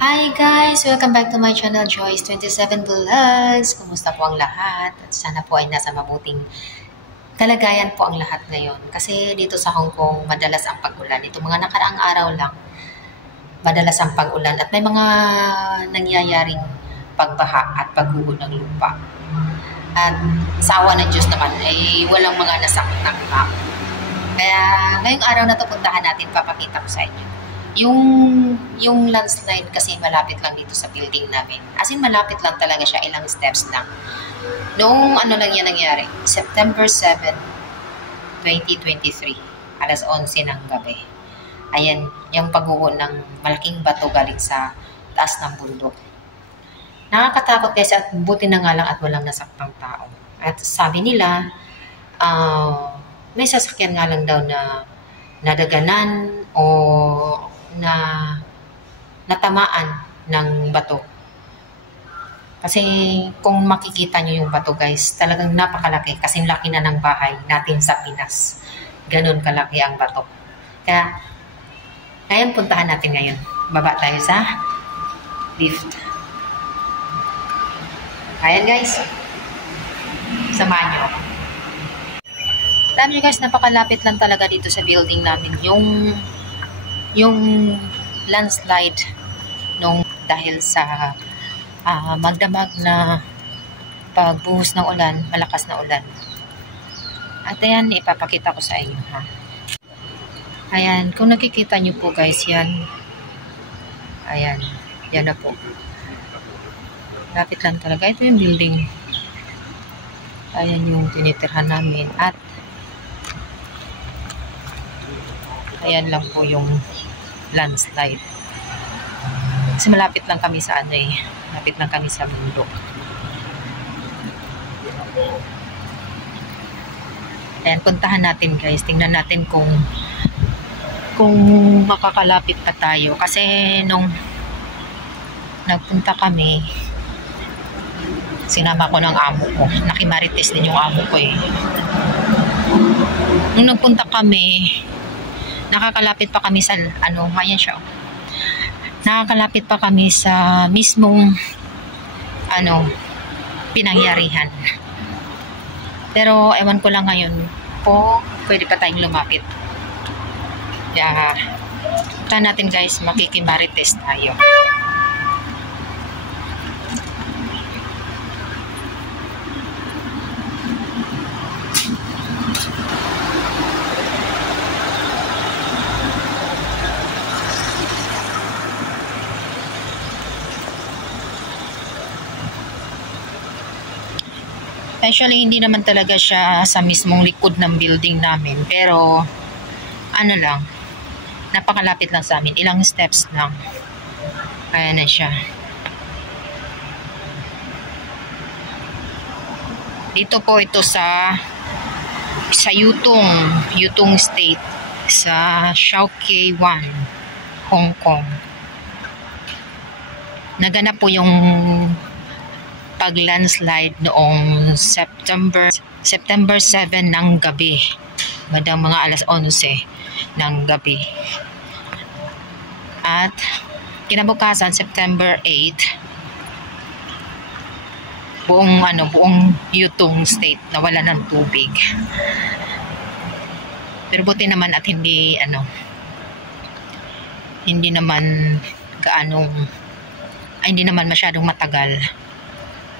Hi guys! Welcome back to my channel, Joyce27 Vlogs. Kumusta po ang lahat? At sana po ay nasa mabuting kalagayan po ang lahat ngayon. Kasi dito sa Hong Kong, madalas ang pag-ulan. Ito mga nakaraang araw lang, madalas ang pag-ulan. At may mga nangyayaring pagbaha at pagguho ng lupa. At sa awa ng Diyos naman, ay walang mga nasakit ng tao. Kaya ngayong araw na ito, puntahan natin, papakita ko sa inyo. Yung landslide kasi malapit lang dito sa building namin. As in, malapit lang talaga siya, ilang steps lang. Noong ano lang yan nangyari, September 7, 2023, alas 11 ng gabi. Ayan, yung pagguho ng malaking bato galing sa taas ng bundok. Nakakatakot kasi at buti na nga lang at walang nasakpang tao. At sabi nila, may sasakyan nga lang daw na nadaganan o na natamaan ng bato. Kasi kung makikita nyo yung bato guys, talagang napakalaki. Kasing laki na ng bahay natin sa Pinas. Ganun kalaki ang bato. Kaya, ngayon puntahan natin ngayon. Baba tayo sa lift. Ayan guys. Samahan nyo. Alam nyo guys, napakalapit lang talaga dito sa building namin. Yung landslide nung dahil sa magdamag na pagbuhos ng ulan, malakas na ulan. At ayan, ipapakita ko sa inyo ha. Ayan, kung nakikita nyo po guys, yan. Ayan, yan na po. Lapit lang talaga. Ito yung building. Ayan yung tinitirhan namin. At ayan lang po yung landslide. Kasi malapit lang kami sa ano eh. Malapit lang kami sa bundok. Ayan, puntahan natin guys. Tingnan natin kung makakalapit pa tayo. Kasi nung nagpunta kami, sinama ko ng amo ko. Nakimarites din yung amo ko eh. Nung nagpunta kami, nakakalapit pa kami sa ano, ayan siya. Nakakalapit pa kami sa mismong ano, pinangyarihan. Pero ewan ko lang ngayon po, pwede pa tayong lumapit. Kaya, punta natin guys, makikimarites tayo. Actually, hindi naman talaga siya sa mismong likod ng building namin. Pero, ano lang, napakalapit lang sa amin. Ilang steps lang. Ayan na siya. Dito po ito sa Yutong State. Sa Shau Kei Wan, Hong Kong. Naganap po yung pag-landslide noong September 7 ng gabi. Bandang mga alas 11 ng gabi. At kinabukasan September 8, buong Yutong State nawala ng tubig. Pero buti naman at hindi naman masyadong matagal.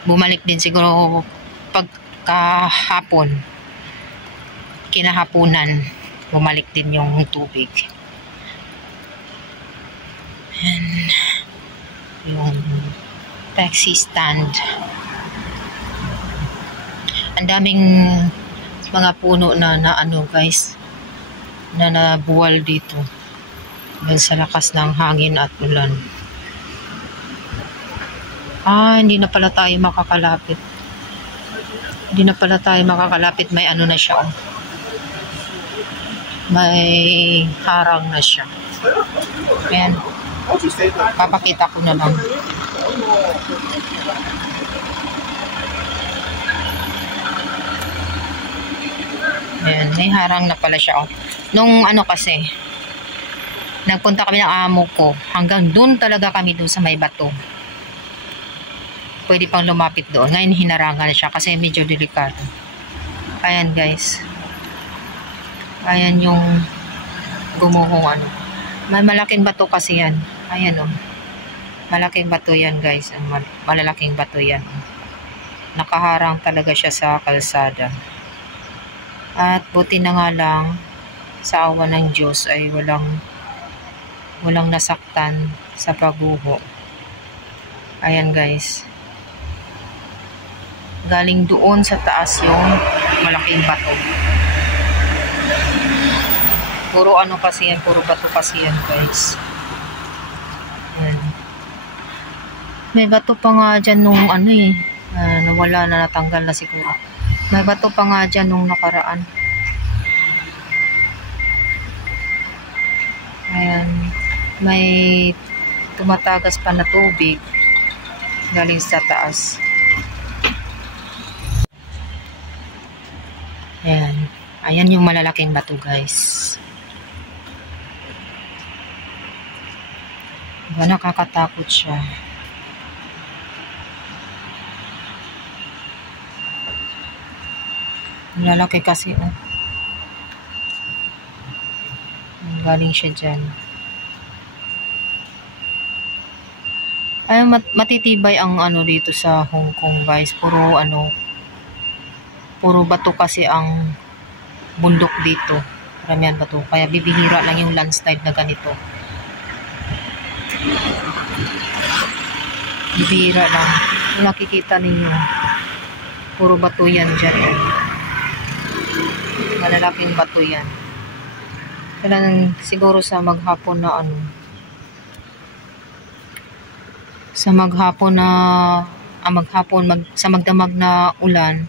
Bumalik din siguro pagkahapon, kinahapunan, bumalik din yung tubig. And yung taxi stand. Ang daming mga puno na ano guys, na nabuwal dito dahil sa lakas ng hangin at ulan. Hindi na pala tayo makakalapit. May ano na siya. May harang na siya. Ayan. Papakita ko na lang. Ayan. May harang na pala siya. Nung ano kasi, Nagpunta kami ng amo ko. Hanggang doon talaga kami doon sa may bato. Pwede pang lumapit doon. Ngayon hinarangan siya kasi medyo delikado. Ayan guys. Ayan yung gumuhong ano. May malaking bato kasi yan. Ayan oh. Malaking bato yan guys. Malalaking bato yan. Nakaharang talaga siya sa kalsada. At buti na nga lang sa awa ng Diyos ay walang nasaktan sa pagguho. Ayan guys. Galing doon sa taas yung malaking bato. Puro ano kasi yan, puro bato kasi yan guys. Ayan. May bato pa nga dyan nung ano eh. Nawala na, natanggal na siguro. May bato pa nga dyan nung nakaraan. Ayan. May tumatagas pa na tubig galing sa taas. Ayan. Ayan yung malalaking bato guys. Diba nakakatakot siya. Malalaki kasi oh. Galing siya dyan. Ay, matitibay ang ano dito sa Hong Kong guys. Puro bato kasi ang bundok dito. Maramihan bato. Kaya bibihira lang yung landslide na ganito. Bibihira lang. Kung nakikita ninyo, puro bato yan dyan. Malalaking bato yan. Kailangan siguro sa maghapon na ano. Sa maghapon sa magdamag na ulan.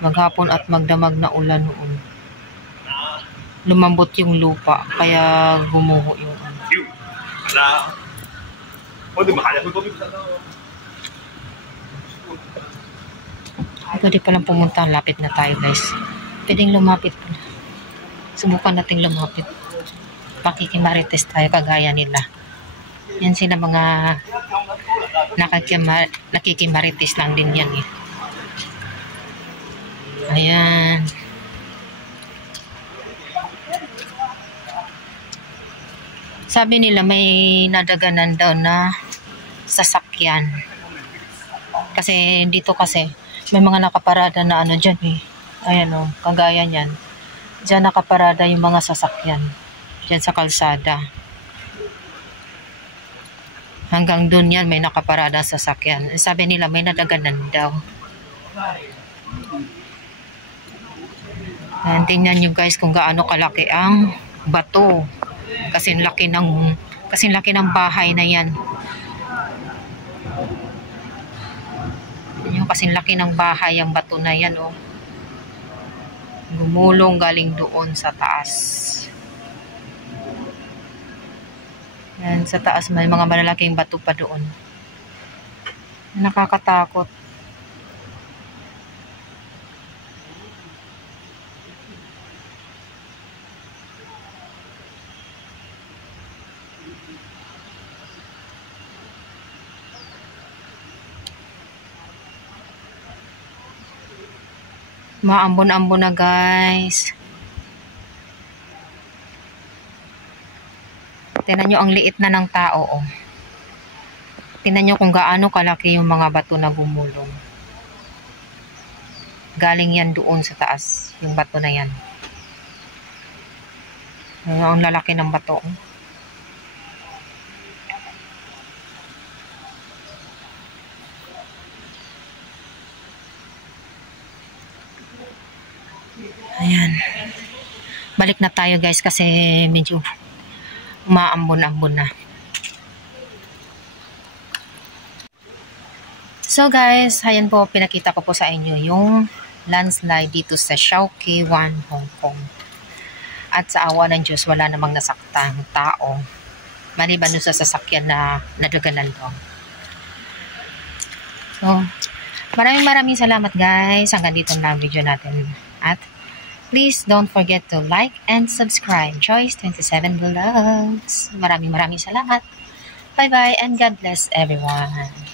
Maghapon at magdamag na ulan noon. Lumambot yung lupa. Kaya gumuho yung ano. Pwede palang pumunta. Lapit na tayo guys. Pwedeng lumapit pala. Subukan natin lumapit. Pakikimarites tayo kagaya nila. Yan sila mga nakikimarites lang din yan eh. Ayan. Sabi nila may nadaganan daw na sasakyan. Kasi dito kasi may mga nakaparada na ano dyan eh. Ayan o, kagaya niyan. Diyan nakaparada yung mga sasakyan. Diyan sa kalsada. Hanggang dun yan may nakaparada sasakyan. Sabi nila may nadaganan daw. Ayan, tingnan nyo guys kung gaano kalaki ang bato. Kasing laki ng bahay na yan. Yung kasing laki ng bahay ang bato na yan oh. Gumulong galing doon sa taas. Yan, sa taas may mga malalaking bato pa doon. Nakakatakot. Maambon-ambon na guys. Tingnan nyo ang liit na ng tao oh. Tingnan nyo kung gaano kalaki yung mga bato na gumulong. Galing yan doon sa taas. Yung bato na yan. Ang lalaki ng bato oh. Ayan. Balik na tayo guys kasi medyo umaambon-ambon na. So guys, ayan po pinakita ko po sa inyo yung landslide dito sa Chowky-1, Hong Kong. At sa awa ng Diyos, wala namang nasaktang tao. Maliban sa sasakyan na nadaganan doon. So, maraming salamat guys. Hanggang dito na ang video natin. At Please don't forget to like and subscribe. Joyce27 Vlogs. Maraming salamat. Bye-bye and God bless everyone.